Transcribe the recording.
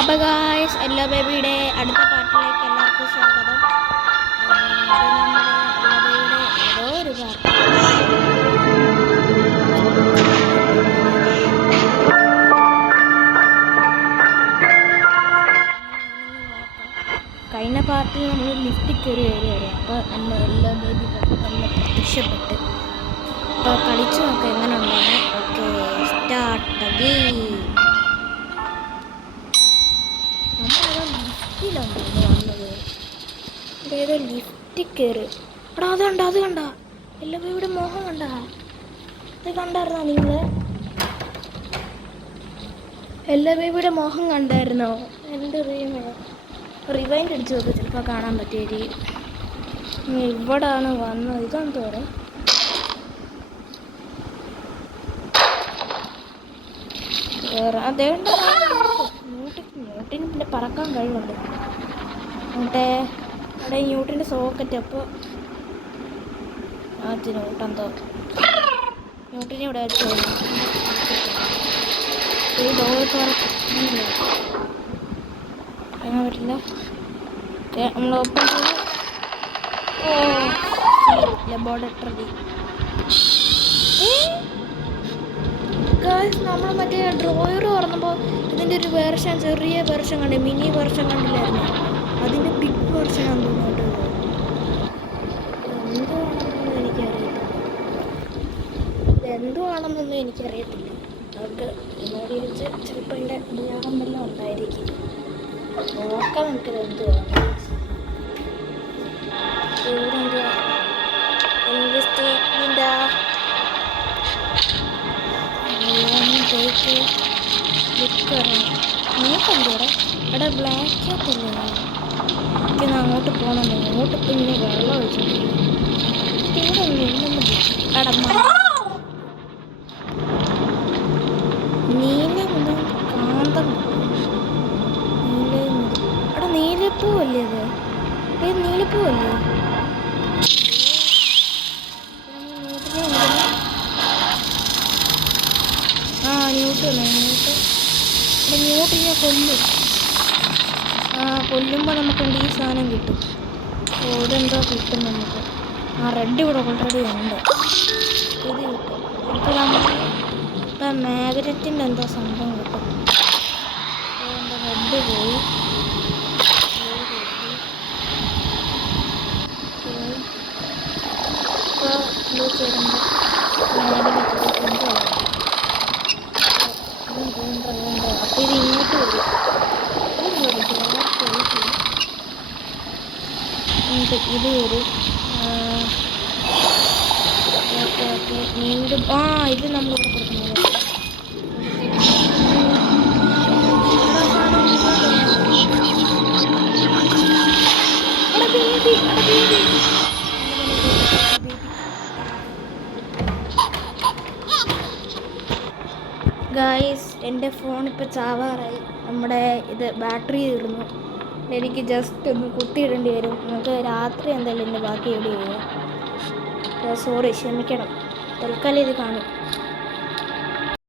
അപ്പോൾ ഗായ്സ് എല്ലാ ബേബിയുടെ അടുത്ത പാർട്ടിലേക്ക് എല്ലാവർക്കും സ്വാഗതം. ഇത് നമ്മുടെ എല്ലാ ബേബിയുടെ ഏതോ ഒരു പാർട്ടി. കഴിഞ്ഞ പാർട്ടിയിൽ നമ്മൾ ലിഫ്റ്റിൽ കയറി വരികയാണ്. അപ്പോൾ എൻ്റെ എല്ലാ ബേബികളും നല്ല പ്രത്യക്ഷപ്പെട്ട് അപ്പോൾ കളിച്ചു നോക്കാം എങ്ങനെ ഉണ്ടാകും. Okay, start game. നമ്മളേതോ ലിഫ്റ്റിലാണ് വന്നത്. ഏതോ ലിഫ്റ്റിൽ കയറി. എടാ അത് കണ്ട എല്ലാ ബേബിയുടെ മോഹം കണ്ട. ഇത് കണ്ടായിരുന്നോ നിങ്ങൾ? എല്ലാ ബേബിയുടെ മോഹം കണ്ടായിരുന്നോ? എന്ത് റിവൈൻഡ് അടിച്ച് നോക്കുക, ചിലപ്പോൾ കാണാൻ പറ്റുമായിരിക്കും. ഇവിടാണ് വന്നത്. ഇതാണ് തോന്നുന്നു. അതേണ്ട ന്യൂട്ടിന് പിന്നെ പറക്കാൻ കഴിവുണ്ട്. അവിടെ ന്യൂട്ടിൻ്റെ സോക്കറ്റ്. അപ്പോൾ ന്യൂട്ടെന്തോ ന്യൂട്ടിനെ ഇവിടെ വെച്ച് ഈ ഡോർ പറയാൻ പറ്റില്ല. നമ്മൾ ഓപ്പൺ ചെയ്ത് ലബോറട്ടറി. നമ്മൾ മറ്റേ ഡ്രോയർ തുറന്നപ്പോൾ ഇതിൻ്റെ ഒരു വേർഷൻ, ചെറിയ വേർഷൻ കണ്ടേ, മിനി വേർഷൻ കണ്ടില്ലായിരുന്നു. അതിൻ്റെ ബിഗ് വേർഷനാണ് തോന്നുന്നത്. എന്തുവാണെന്നൊന്നും എനിക്കറിയത്തില്ല. അവർക്ക് എന്നോട് ചോദിച്ച് ചിലപ്പോൾ അതിൻ്റെ ഉപയോഗം വല്ലതും ഉണ്ടായിരിക്കും. നോക്കാം നമുക്കിത് എന്തുവാണ്. നോക്കണ്ടോടെ അവിടെ ബ്ലാക്കത്തില്ലേ? എനിക്കൊന്ന് അങ്ങോട്ട് പോകണം. അങ്ങോട്ട് പിന്നെ വെള്ളം ഒഴിച്ചിട്ടില്ല. ഇവിടെ നീല മുതൽ കാന്തം. അവിടെ നീലപ്പൂവല്ലേ? അത് നീലപ്പൂവല്ലേ? ന്യൂട്ടിനെ കൊല്ലുമ്പോൾ നമുക്ക് ഈ സാധനം കിട്ടും. ഇതെന്തോ കിട്ടും നമുക്ക്. റെഡ് ഇവിടെ ഓൾറെഡി ഉണ്ട്. ഇത് കിട്ടും. ഇപ്പോൾ നമ്മൾ ഇപ്പം മാഗ്നറ്റിൻ്റെ എന്തോ സംഭവം കിട്ടും. റെഡ് പോയി. ഇപ്പോൾ ഇത് ചേരുമ്പോൾ അപ്പോൾ ഇത് ഇങ്ങോട്ട് വരും. ഇത് വരും. ഓക്കെ വീണ്ടും ഇത് നമ്മളിവിടെ കൊടുക്കുന്നത്. ഗായ്സ്, എൻ്റെ ഫോൺ ഇപ്പോൾ ചാവാറായി. നമ്മുടെ ഇത് ബാറ്ററി തീർന്നു. എനിക്ക് ജസ്റ്റ് ഒന്ന് കുത്തിയിടേണ്ടി വരും. നമുക്ക് രാത്രി എന്തായാലും എൻ്റെ ബാക്കി എവിടെ ചെയ്യുക. സോറി, ക്ഷമിക്കണം. തൽക്കാലം ഇത് കാണും.